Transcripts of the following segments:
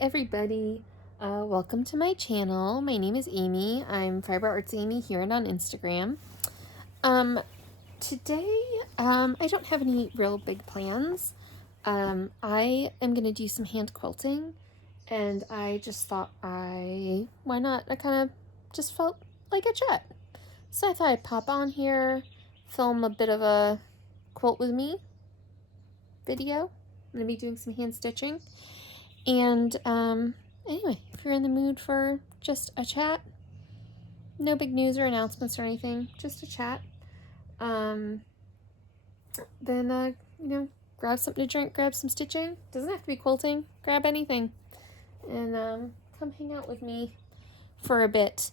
everybody. Welcome to my channel. My name is Amy. I'm Fiber Arts Amy here and on Instagram. Today, I don't have any real big plans. I am going to do some hand quilting, and I just thought why not? I kind of just felt like a chat. So I thought I'd pop on here, film a bit of a quilt with me video. I'm going to be doing some hand stitching. And anyway, if you're in the mood for just a chat, no big news or announcements or anything, just a chat, then grab something to drink, grab some stitching. Doesn't have to be quilting. Grab anything, and come hang out with me for a bit.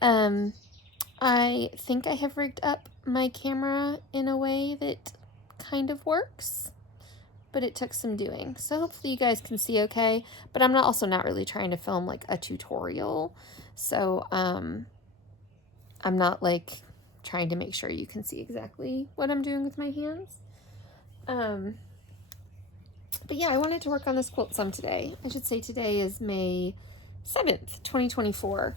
I think I have rigged up my camera in a way that kind of works, but it took some doing. So hopefully you guys can see okay, but I'm also not really trying to film like a tutorial. So I'm not like trying to make sure you can see exactly what I'm doing with my hands. But yeah, I wanted to work on this quilt some today. I should say today is May 7th, 2024.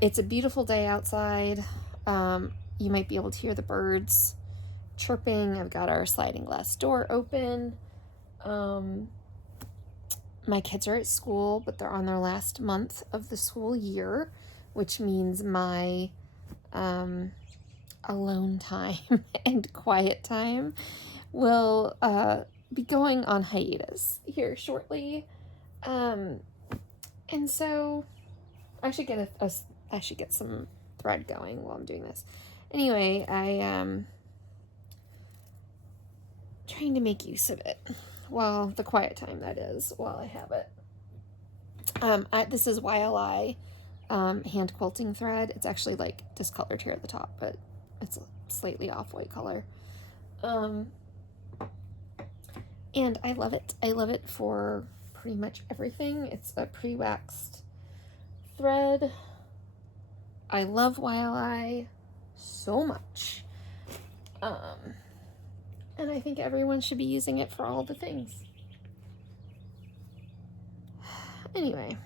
It's a beautiful day outside. You might be able to hear the birds chirping. I've got our sliding glass door open. My kids are at school, but they're on their last month of the school year, which means my alone time and quiet time will be going on hiatus here shortly. And so I should get I should get some thread going while I'm doing this. Anyway, trying to make use of it. Well, the quiet time, that is, while I have it. This is YLI hand quilting thread. It's actually like discolored here at the top, but it's a slightly off-white color. And I love it. I love it for pretty much everything. It's a pre-waxed thread. I love YLI so much. And I think everyone should be using it for all the things. Anyway,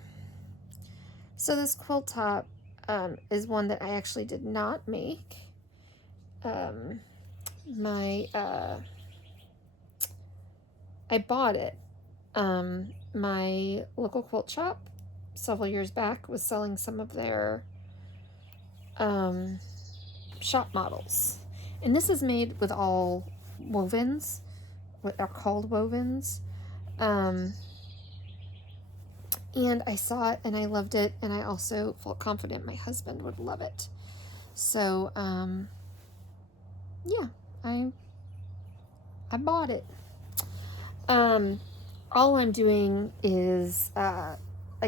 so this quilt top is one that I actually did not make. I bought it. My local quilt shop several years back was selling some of their shop models. And this is made with all wovens, what are called wovens. And I saw it and I loved it, and I also felt confident my husband would love it. So yeah, I bought it. All I'm doing is I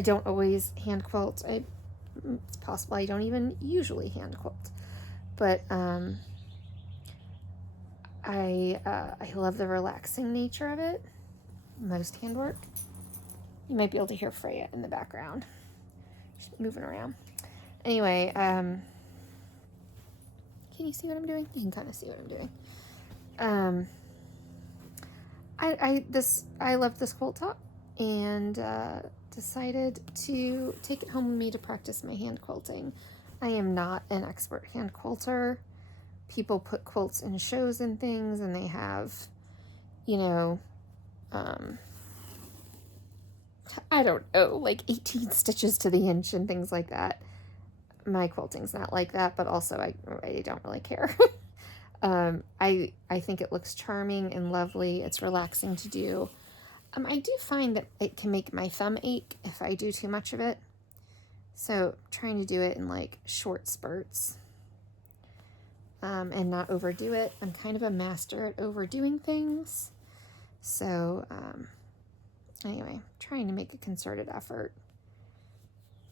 don't always hand quilt. It's possible I don't even usually hand quilt, but I love the relaxing nature of it. Most handwork. You might be able to hear Freya in the background. She's moving around. Anyway, can you see what I'm doing? You can kind of see what I'm doing. I loved this quilt top, and decided to take it home with me to practice my hand quilting. I am not an expert hand quilter. People put quilts in shows and things, and they have, I don't know, like 18 stitches to the inch and things like that. My quilting's not like that, but also I don't really care. I think it looks charming and lovely. It's relaxing to do. I do find that it can make my thumb ache if I do too much of it. So trying to do it in like short spurts. And not overdo it. I'm kind of a master at overdoing things. So, anyway, trying to make a concerted effort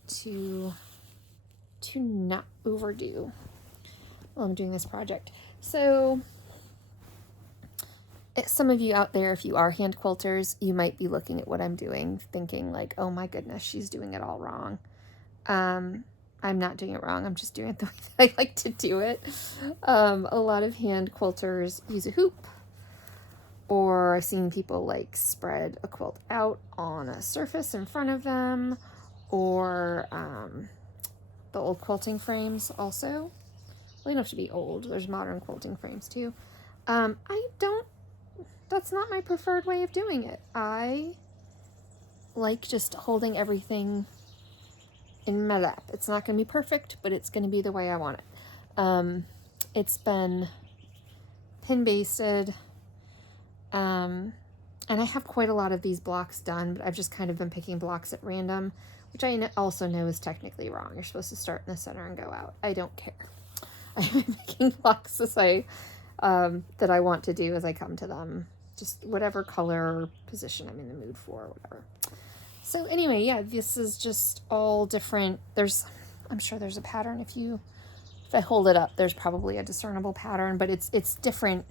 to not overdo while I'm doing this project. So, some of you out there, if you are hand quilters, you might be looking at what I'm doing, thinking like, oh my goodness, she's doing it all wrong. I'm not doing it wrong. I'm just doing it the way that I like to do it. A lot of hand quilters use a hoop, Or I've seen people like spread a quilt out on a surface in front of them, or the old quilting frames also. Well, they don't have to be old. There's modern quilting frames too. That's not my preferred way of doing it. I like just holding everything in my lap. It's not going to be perfect, but it's going to be the way I want it. It's been pin basted, and I have quite a lot of these blocks done, but I've just kind of been picking blocks at random, which I also know is technically wrong. You're supposed to start in the center and go out. I don't care. I'm picking blocks as that I want to do as I come to them. Just whatever color or position I'm in the mood for, whatever. So anyway, yeah, this is just all different. I'm sure there's a pattern. If I hold it up, there's probably a discernible pattern, but it's different.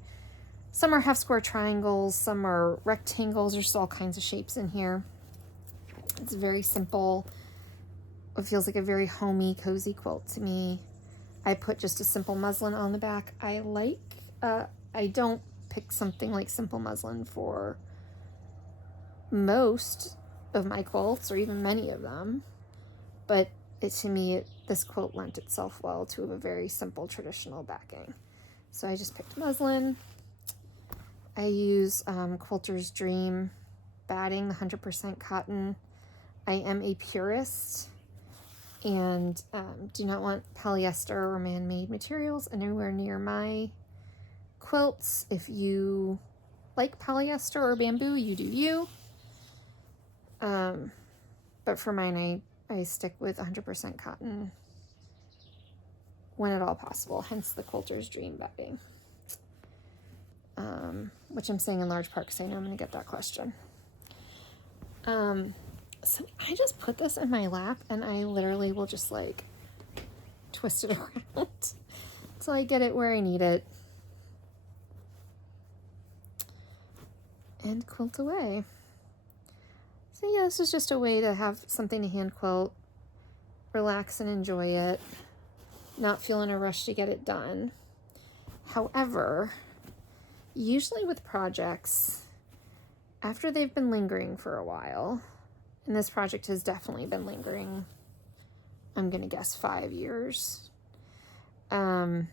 Some are half square triangles, some are rectangles. There's all kinds of shapes in here. It's very simple. It feels like a very homey, cozy quilt to me. I put just a simple muslin on the back. I don't pick something like simple muslin for most of my quilts, or even many of them, but to me, this quilt lent itself well to a very simple traditional backing. So I just picked muslin. I use Quilter's Dream batting, 100% cotton. I am a purist and do not want polyester or man-made materials anywhere near my quilts. If you like polyester or bamboo, you do you. But for mine, I stick with 100% cotton when at all possible, hence the Quilter's Dream batting. Which I'm saying in large part because I know I'm going to get that question. So I just put this in my lap and I literally will just like twist it around until I get it where I need it. And quilt away. So yeah, this is just a way to have something to hand quilt, relax and enjoy it, not feel in a rush to get it done. However, usually with projects, after they've been lingering for a while, and this project has definitely been lingering, I'm going to guess 5 years, I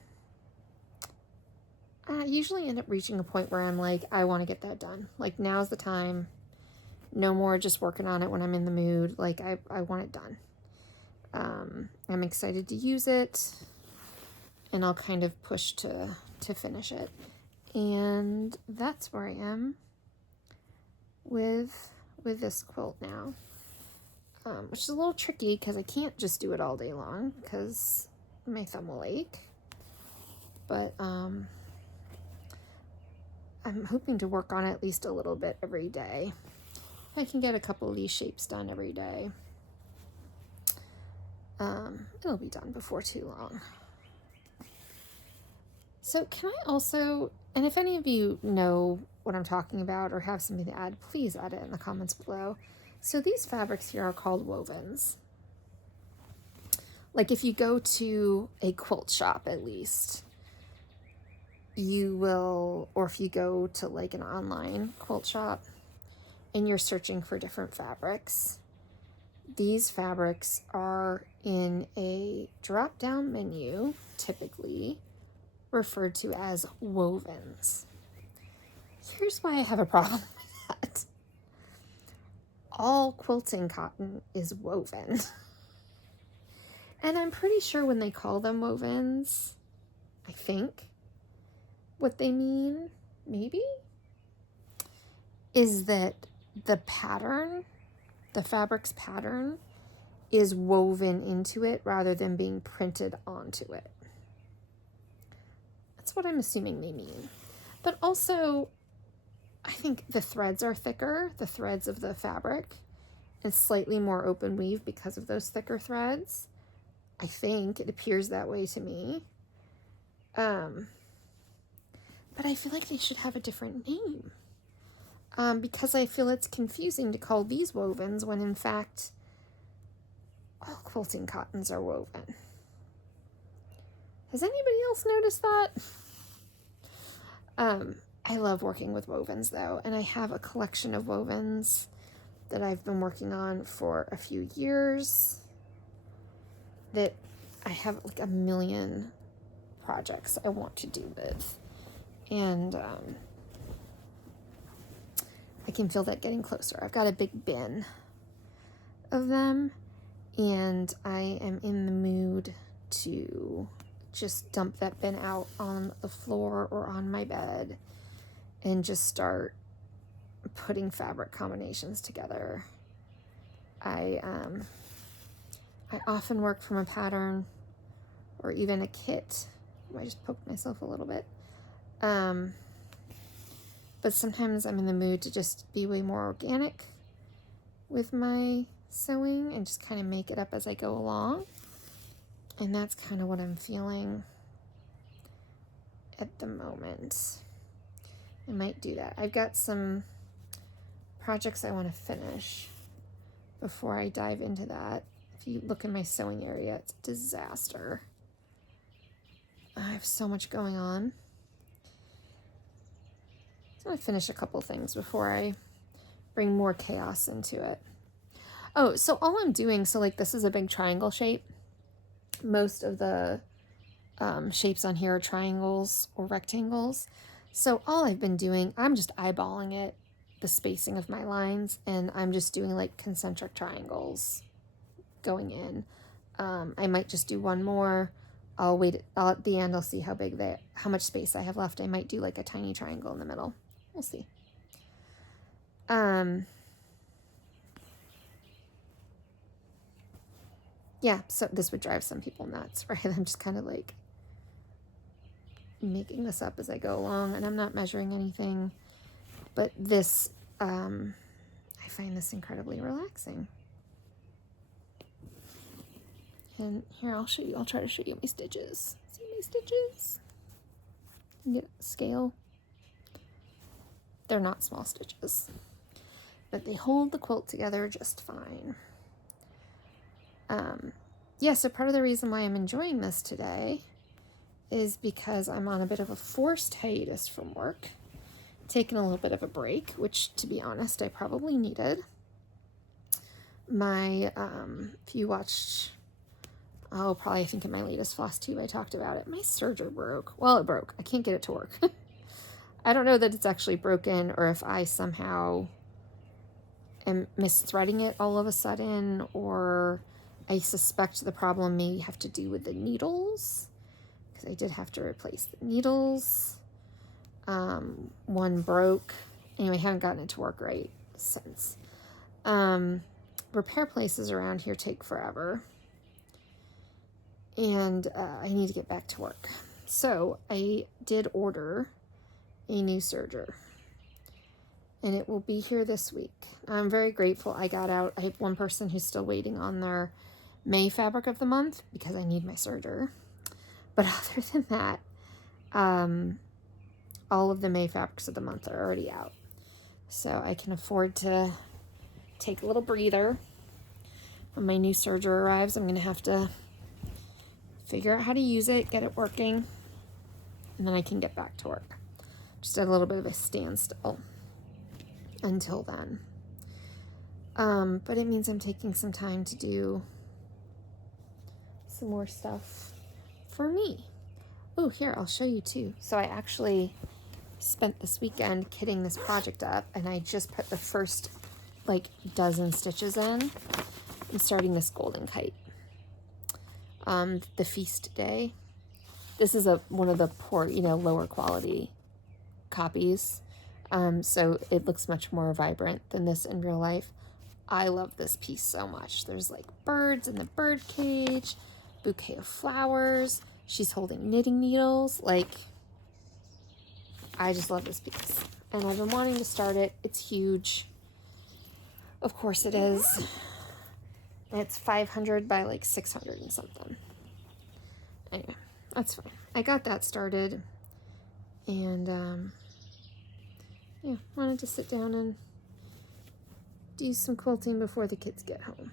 usually end up reaching a point where I'm like, I want to get that done. Like, now's the time. No more just working on it when I'm in the mood. Like, I want it done. I'm excited to use it, and I'll kind of push to finish it. And that's where I am with this quilt now, which is a little tricky because I can't just do it all day long because my thumb will ache. But I'm hoping to work on it at least a little bit every day. I can get a couple of these shapes done every day. It'll be done before too long. So can I also, and if any of you know what I'm talking about or have something to add, please add it in the comments below. So these fabrics here are called wovens. Like, if you go to a quilt shop, at least, you will, or if you go to like an online quilt shop and you're searching for different fabrics, these fabrics are in a drop-down menu, typically referred to as wovens. Here's why I have a problem with that. All quilting cotton is woven. And I'm pretty sure when they call them wovens, I think what they mean, maybe, is that the pattern, the fabric's pattern, is woven into it rather than being printed onto it. That's what I'm assuming they mean. But also, I think the threads are thicker, the threads of the fabric, and slightly more open weave because of those thicker threads. I think it appears that way to me. But I feel like they should have a different name. Because I feel it's confusing to call these wovens when in fact all quilting cottons are woven. Has anybody else noticed that? I love working with wovens though, and I have a collection of wovens that I've been working on for a few years that I have like a million projects I want to do with. And I can feel that getting closer. I've got a big bin of them, and I am in the mood to just dump that bin out on the floor or on my bed and just start putting fabric combinations together. I often work from a pattern or even a kit. I just poked myself a little bit. But sometimes I'm in the mood to just be way more organic with my sewing and just kind of make it up as I go along. And that's kind of what I'm feeling at the moment. I might do that. I've got some projects I want to finish before I dive into that. If you look in my sewing area, it's a disaster. I have so much going on. So I'm going to finish a couple things before I bring more chaos into it. Oh, so all I'm doing, so like this is a big triangle shape. Most of the shapes on here are triangles or rectangles. So all I've been doing, I'm just eyeballing it, the spacing of my lines, and I'm just doing like concentric triangles going in. I might just do one more. I'll wait at the end. I'll see how much space I have left. I might do like a tiny triangle in the middle. We'll see. Yeah, so this would drive some people nuts, right? I'm just kind of like making this up as I go along, and I'm not measuring anything, but this, I find this incredibly relaxing. And here, I'll show you, I'll try to show you my stitches. See my stitches? You can get a scale. They're not small stitches, but they hold the quilt together just fine. Yeah, so part of the reason why I'm enjoying this today is because I'm on a bit of a forced hiatus from work, taking a little bit of a break, which, to be honest, I probably needed. My, if you watched, probably I think in my latest floss tube I talked about it, my serger broke. Well, it broke. I can't get it to work. I don't know that it's actually broken or if I somehow am misthreading it all of a sudden, or I suspect the problem may have to do with the needles, because I did have to replace the needles. One broke. Anyway, I haven't gotten it to work right since. Repair places around here take forever, and I need to get back to work. So I did order a new serger, and it will be here this week. I'm very grateful I got out. I have one person who's still waiting on their May fabric of the month because I need my serger. But other than that, all of the May fabrics of the month are already out. So I can afford to take a little breather. When my new serger arrives, I'm going to have to figure out how to use it, get it working, and then I can get back to work. Just at a little bit of a standstill until then. But it means I'm taking some time to do some more stuff for me. Oh, here, I'll show you too. So I actually spent this weekend kitting this project up, and I just put the first like dozen stitches in. I'm starting this golden kite. The feast day. This is one of the poor, lower quality copies. So it looks much more vibrant than this in real life. I love this piece so much. There's like birds in the bird cage, bouquet of flowers. She's holding knitting needles. Like, I just love this piece. And I've been wanting to start it. It's huge. Of course it is. It's 500 by like 600 and something. Anyway, that's fine. I got that started. And, yeah, wanted to sit down and do some quilting before the kids get home.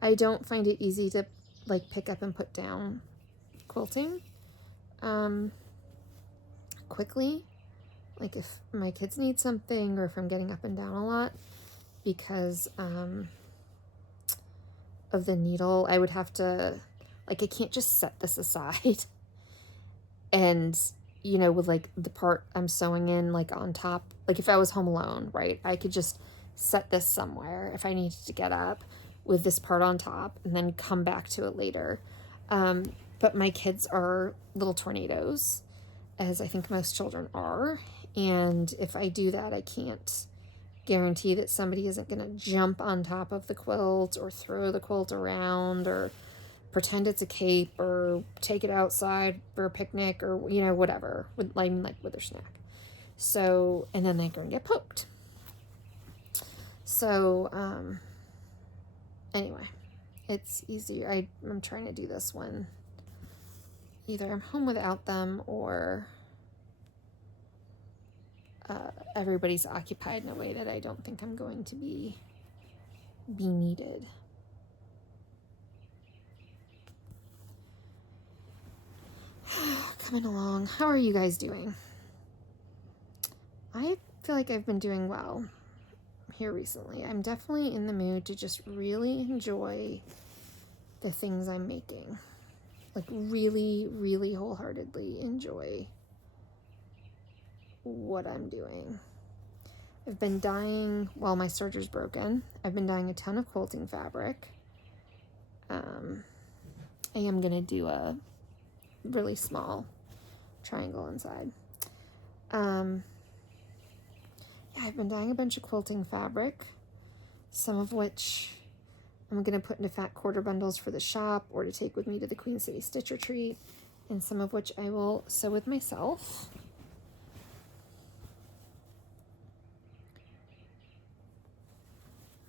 I don't find it easy to like pick up and put down quilting quickly. like if my kids need something or if I'm getting up and down a lot because of the needle, I would have to, like, I can't just set this aside and, you know, with like the part I'm sewing in, like on top, like if I was home alone, right, I could just set this somewhere if I needed to get up with this part on top and then come back to it later. But my kids are little tornadoes, as I think most children are, and if I do that, I can't guarantee that somebody isn't going to jump on top of the quilt or throw the quilt around or pretend it's a cape or take it outside for a picnic or, you know, whatever, with like with their snack. So, and then they're going to get poked. So, anyway, it's easier. I'm trying to do this when either I'm home without them or everybody's occupied in a way that I don't think I'm going to be needed. Coming along. How are you guys doing? I feel like I've been doing well here recently. I'm definitely in the mood to just really enjoy the things I'm making. Like really, really wholeheartedly enjoy what I'm doing. I've been dyeing, well, my serger's broken. I've been dyeing a ton of quilting fabric. I am going to do a really small triangle inside. Yeah, I've been dyeing a bunch of quilting fabric, some of which I'm going to put into fat quarter bundles for the shop or to take with me to the Queen City Stitch Retreat, and some of which I will sew with myself.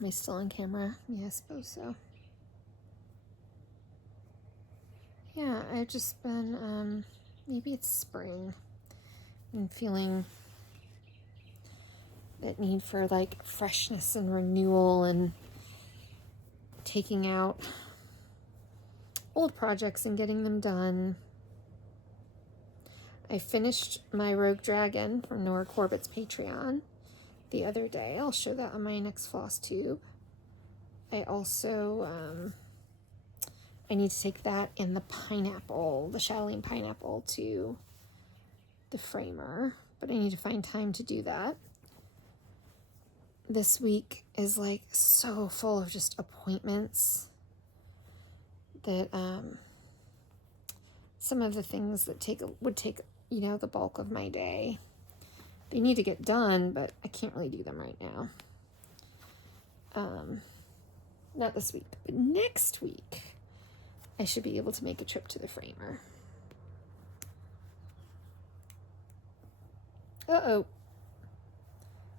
Am I still on camera? Yeah, I suppose so. Yeah, I've just been, maybe it's spring. I'm feeling that need for like freshness and renewal and taking out old projects and getting them done. I finished my Rogue Dragon from Nora Corbett's Patreon the other day. I'll show that on my next floss tube. I also, I need to take that and the pineapple, the chatelaine pineapple, to the framer, but I need to find time to do that. This week is like so full of just appointments that some of the things that would take, you know, the bulk of my day. They need to get done, but I can't really do them right now. Not this week, but next week I should be able to make a trip to the framer. Uh-oh.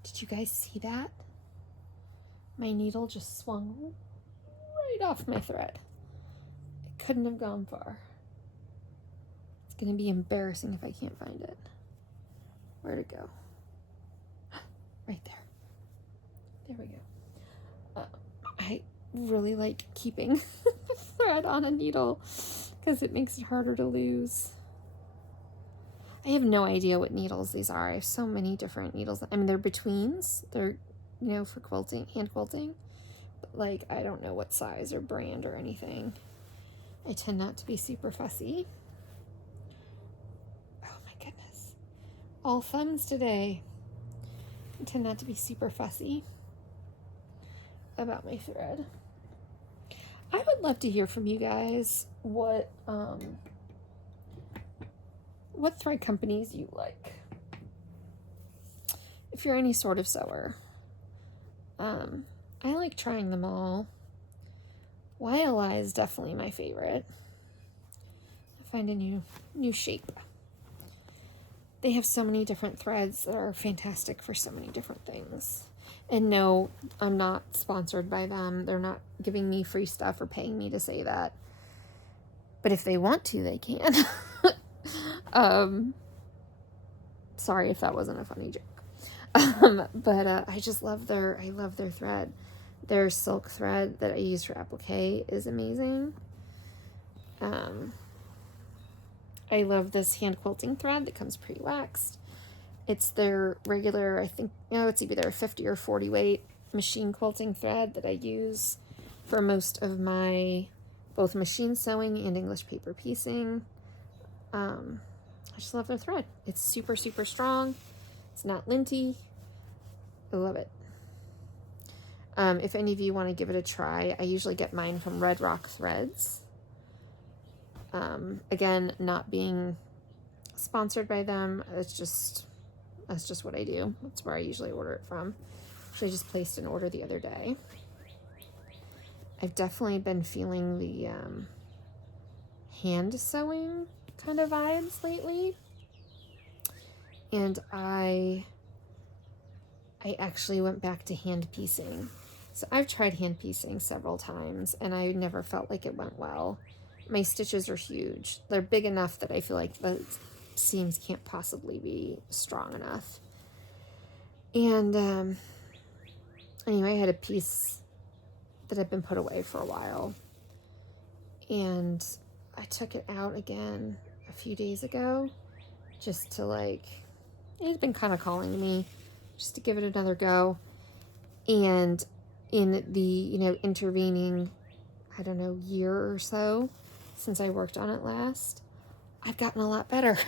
Did you guys see that? My needle just swung right off my thread. It couldn't have gone far. It's going to be embarrassing if I can't find it. Where'd it go? Right there. There we go. I really like keeping the thread on a needle because it makes it harder to lose. I have no idea what needles these are. I have so many different needles. I mean, they're betweens. They're, you know, for quilting, hand quilting. But, like, I don't know what size or brand or anything. I tend not to be super fussy. Oh, my goodness. All thumbs today. I tend not to be super fussy about my thread. I would love to hear from you guys what thread companies you like. If you're any sort of sewer. I like trying them all. YLI is definitely my favorite. I find a new shape. They have so many different threads that are fantastic for so many different things. And no, I'm not sponsored by them. They're not giving me free stuff or paying me to say that. But if they want to, they can. Sorry if that wasn't a funny joke. But I just love their thread. Their silk thread that I use for applique is amazing. I love this hand quilting thread that comes pre-waxed. It's their regular, I think, it's either 50 or 40 weight machine quilting thread that I use for most of my both machine sewing and English paper piecing. I just love their thread. It's super, super strong. It's not linty. I love it. If any of you want to give it a try, I usually get mine from Red Rock Threads. Again, not being sponsored by them, that's just what I do. That's where I usually order it from. Actually, I just placed an order the other day. I've definitely been feeling the hand sewing kind of vibes lately, and I actually went back to hand piecing. So I've tried hand piecing several times, and I never felt like it went well. My stitches are huge. They're big enough that I feel like the seams can't possibly be strong enough. And anyway, I had a piece that had been put away for a while, and I took it out again a few days ago just to it had been kind of calling to me just to give it another go. And in the intervening, I don't know, year or so since I worked on it last, I've gotten a lot better.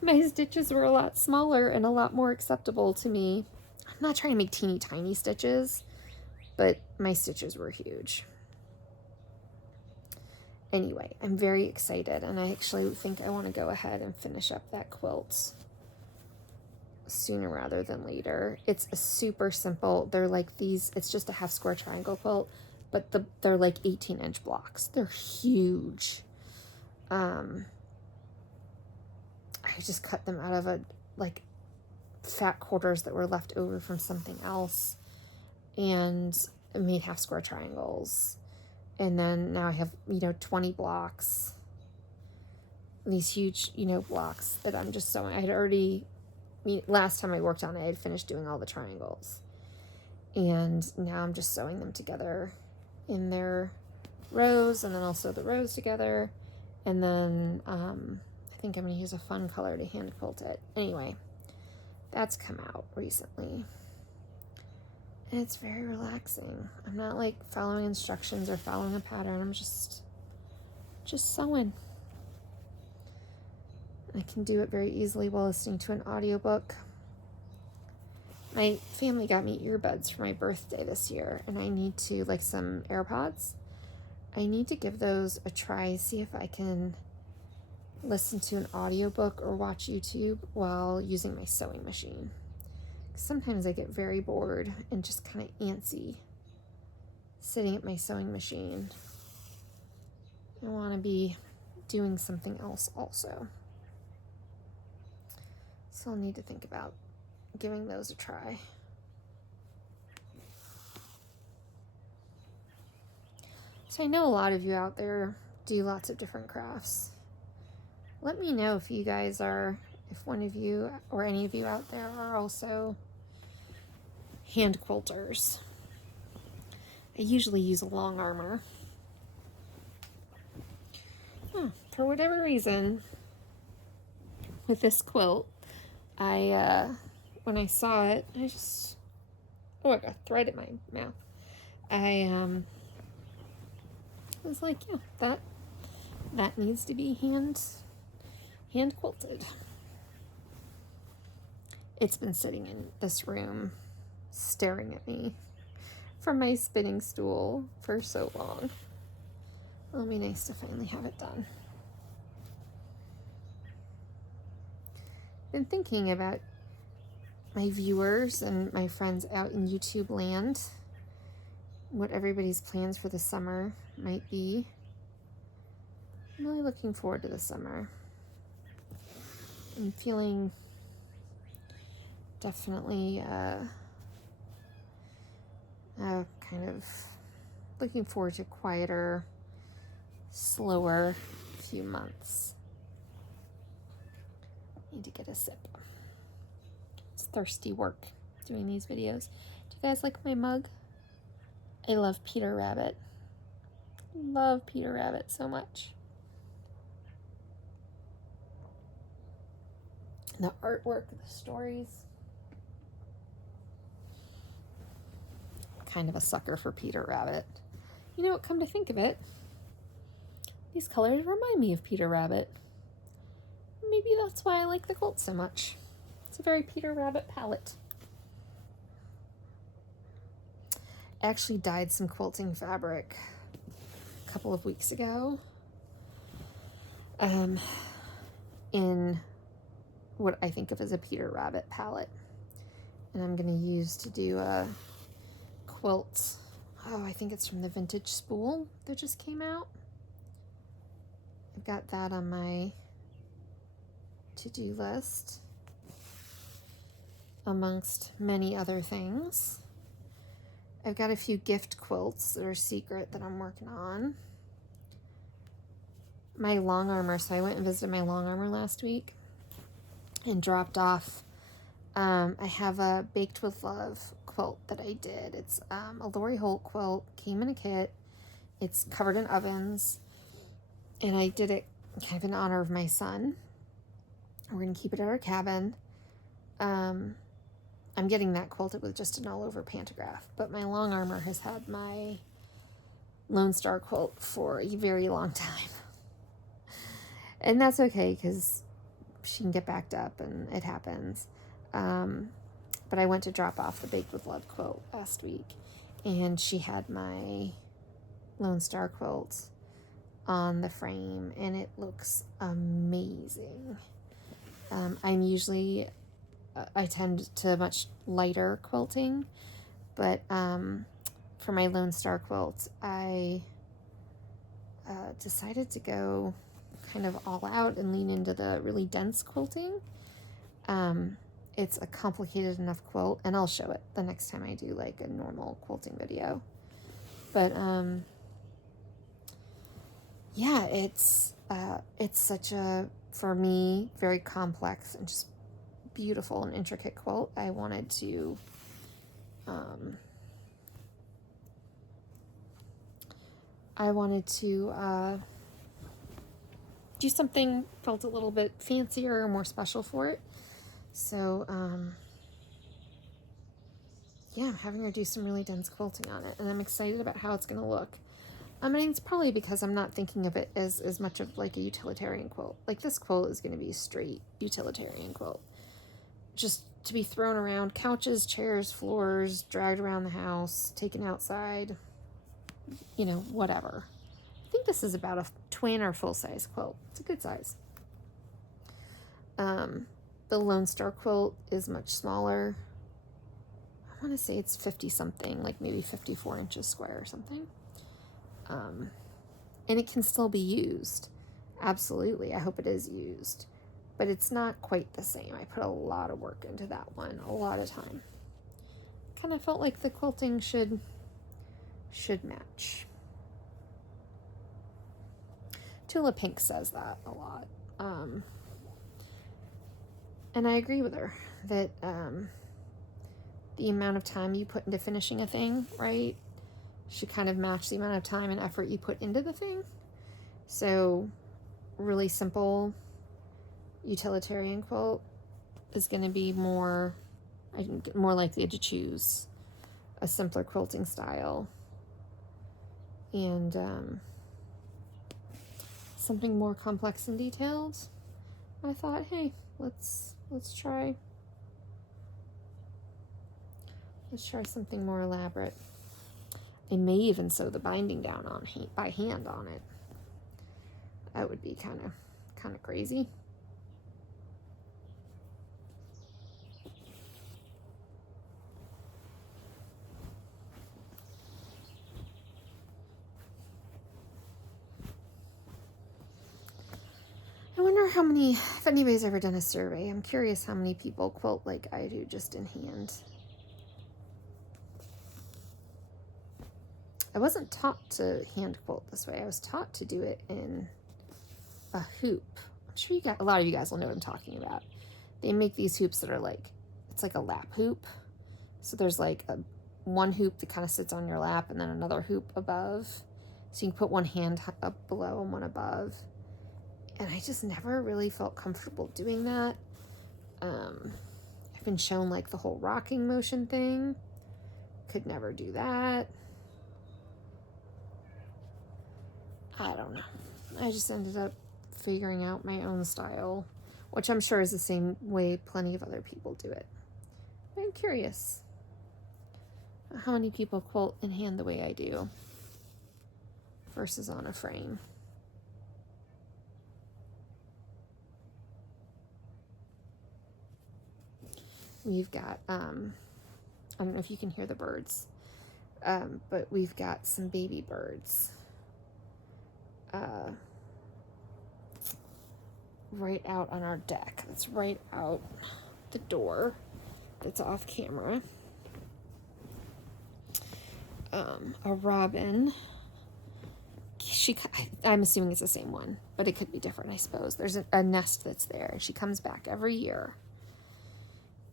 My stitches were a lot smaller and a lot more acceptable to me. I'm not trying to make teeny tiny stitches, but my stitches were huge. Anyway, I'm very excited, and I actually think I want to go ahead and finish up that quilt sooner rather than later. It's a super simple, they're like these, it's just a half square triangle quilt, but they're like 18-inch blocks. They're huge. I just cut them out of fat quarters that were left over from something else, and made half square triangles. And then now I have 20 blocks, these huge blocks that I'm just sewing. I had already, last time I worked on it, I had finished doing all the triangles, and now I'm just sewing them together in their rows, and then also the rows together. And then I think I'm going to use a fun color to hand quilt it. Anyway, that's come out recently, and it's very relaxing. I'm not following instructions or following a pattern. I'm just sewing. I can do it very easily while listening to an audiobook. My family got me earbuds for my birthday this year, and I need to, some AirPods. I need to give those a try, see if I can listen to an audiobook or watch YouTube while using my sewing machine. Sometimes I get very bored and just kind of antsy sitting at my sewing machine. I want to be doing something else also. So I'll need to think about giving those a try. So I know a lot of you out there do lots of different crafts. Let me know if you guys are, if one of you or any of you out there are also hand quilters. I usually use a long armor. For whatever reason, with this quilt, when I saw it, I got a thread in my mouth. I was like, yeah, that needs to be hand quilted. It's been sitting in this room staring at me from my spinning stool for so long. It'll be nice to finally have it done. Been thinking about my viewers and my friends out in YouTube land, what everybody's plans for the summer might be. I'm really looking forward to the summer. I'm feeling definitely kind of looking forward to quieter, slower few months. Need to get a sip. It's thirsty work doing these videos. Do you guys like my mug? I love Peter Rabbit. Love Peter Rabbit so much. The artwork, the stories. Kind of a sucker for Peter Rabbit. You know what, come to think of it, these colors remind me of Peter Rabbit. Maybe that's why I like the quilt so much. It's a very Peter Rabbit palette. I actually dyed some quilting fabric a couple of weeks ago in what I think of as a Peter Rabbit palette. And I'm going to use to do a quilt. Oh, I think it's from the Vintage Spool that just came out. I've got that on my to-do list, amongst many other things. I've got a few gift quilts that are secret that I'm working on. My long armor, so I went and visited my long armor last week and dropped off. I have a Baked with Love quilt that I did. It's a Lori Holt quilt, came in a kit. It's covered in ovens, and I did it kind of in honor of my son. We're going to keep it at our cabin. I'm getting that quilted with just an all-over pantograph, but my long armor has had my Lone Star quilt for a very long time. And that's okay, because she can get backed up, and it happens. But I went to drop off the Baked with Love quilt last week, and she had my Lone Star quilt on the frame, and it looks amazing. I tend to much lighter quilting, but for my Lone Star quilt, I decided to go kind of all out and lean into the really dense quilting. It's a complicated enough quilt, and I'll show it the next time I do like a normal quilting video. But yeah, it's such a, for me, very complex and just beautiful and intricate quilt. I wanted to do something felt a little bit fancier or more special for it. So yeah, I'm having her do some really dense quilting on it, and I'm excited about how it's going to look. I mean, it's probably because I'm not thinking of it as much of like a utilitarian quilt. Like, this quilt is going to be a straight utilitarian quilt. Just to be thrown around couches, chairs, floors, dragged around the house, taken outside, whatever. I think this is about a twin or full-size quilt. It's a good size. The Lone Star quilt is much smaller. I want to say it's 50-something, like maybe 54 inches square or something. And it can still be used. Absolutely, I hope it is used. But it's not quite the same. I put a lot of work into that one, a lot of time. Kind of felt like the quilting should match. Tula Pink says that a lot. And I agree with her that the amount of time you put into finishing a thing, right, should kind of match the amount of time and effort you put into the thing. So really simple utilitarian quilt is going to be more likely to choose a simpler quilting style and something more complex and detailed. I thought, hey, let's try something more elaborate. I may even sew the binding down by hand on it. That would be kind of crazy. I wonder if anybody's ever done a survey. I'm curious how many people quilt like I do, just in hand. I wasn't taught to hand quilt this way. I was taught to do it in a hoop. I'm sure a lot of you guys will know what I'm talking about. They make these hoops that are it's like a lap hoop. So there's like one hoop that kind of sits on your lap, and then another hoop above. So you can put one hand up below and one above. And I just never really felt comfortable doing that. I've been shown like the whole rocking motion thing. Could never do that. I don't know. I just ended up figuring out my own style, which I'm sure is the same way plenty of other people do it. But I'm curious how many people quilt in hand the way I do versus on a frame. We've got, I don't know if you can hear the birds, but we've got some baby birds right out on our deck. That's right out the door. That's off camera. A robin. I'm assuming it's the same one, but it could be different, I suppose. There's a nest that's there, and she comes back every year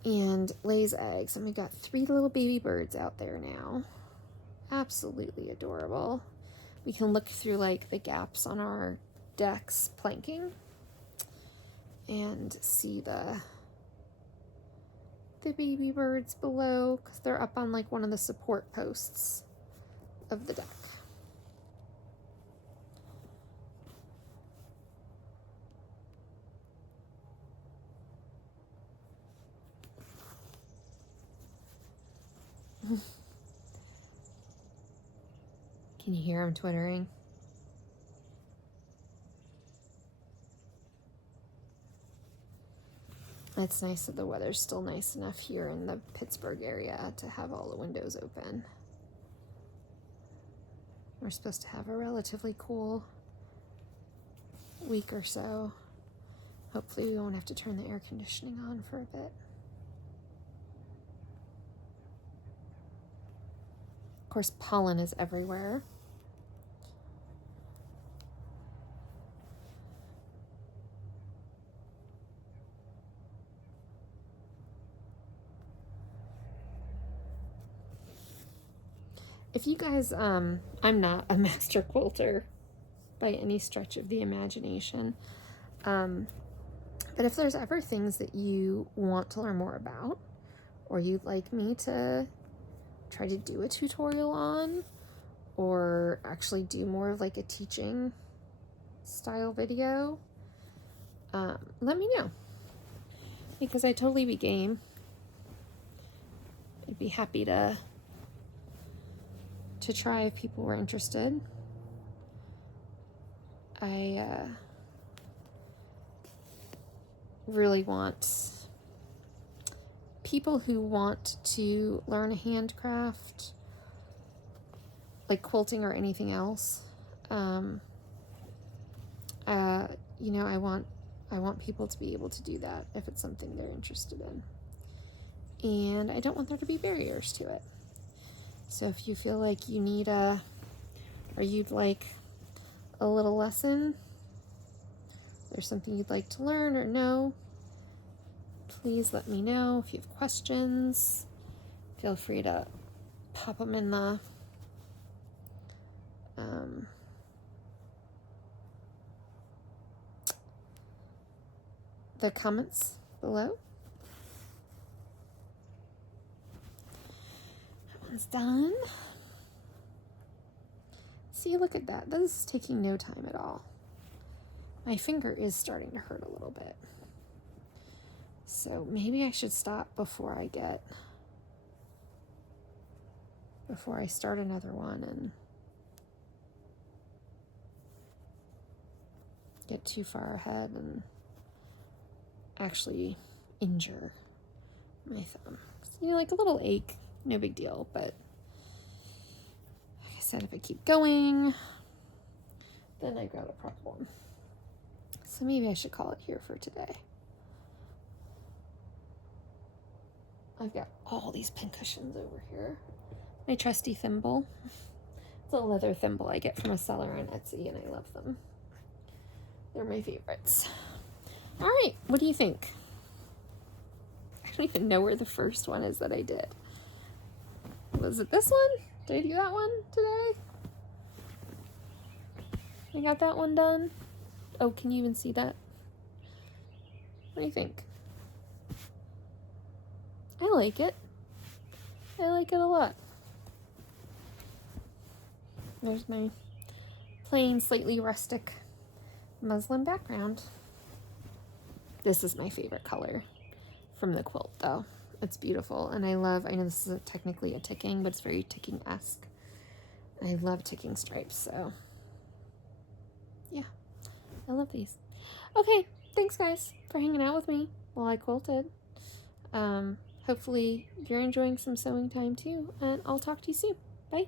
and lays eggs. And we've got 3 little baby birds out there now. Absolutely adorable. We can look through like the gaps on our deck's planking and see the baby birds below, because they're up on like one of the support posts of the deck. Can you hear him twittering? It's nice that the weather's still nice enough here in the Pittsburgh area to have all the windows open. We're supposed to have a relatively cool week or so. Hopefully we won't have to turn the air conditioning on for a bit. Of course, pollen is everywhere. If you guys, I'm not a master quilter by any stretch of the imagination, but if there's ever things that you want to learn more about, or you'd like me to try to do a tutorial on, or actually do more of like a teaching style video, let me know, because I'd totally be game. I'd be happy to try if people were interested. I really want people who want to learn a handcraft, like quilting or anything else. You know, I want people to be able to do that if it's something they're interested in. And I don't want there to be barriers to it. So if you feel like you need or you'd like a little lesson, there's something you'd like to learn or know, please let me know. If you have questions, feel free to pop them in the comments below. One's done. See, look at that. This is taking no time at all. My finger is starting to hurt a little bit. So maybe I should stop before I start another one and get too far ahead and actually injure my thumb. You know, like a little ache. No big deal, but like I said, if I keep going, then I've got a problem. So maybe I should call it here for today. I've got all these pincushions over here. My trusty thimble. It's a leather thimble I get from a seller on Etsy, and I love them. They're my favorites. All right, what do you think? I don't even know where the first one is that I did. Was it this one? Did I do that one today? I got that one done. Oh, can you even see that? What do you think? I like it. I like it a lot. There's my plain, slightly rustic muslin background. This is my favorite color from the quilt, though. It's beautiful, and I know this isn't technically a ticking, but it's very ticking-esque. I love ticking stripes, so yeah, I love these. Okay, thanks guys for hanging out with me while I quilted. Hopefully you're enjoying some sewing time too, and I'll talk to you soon. Bye.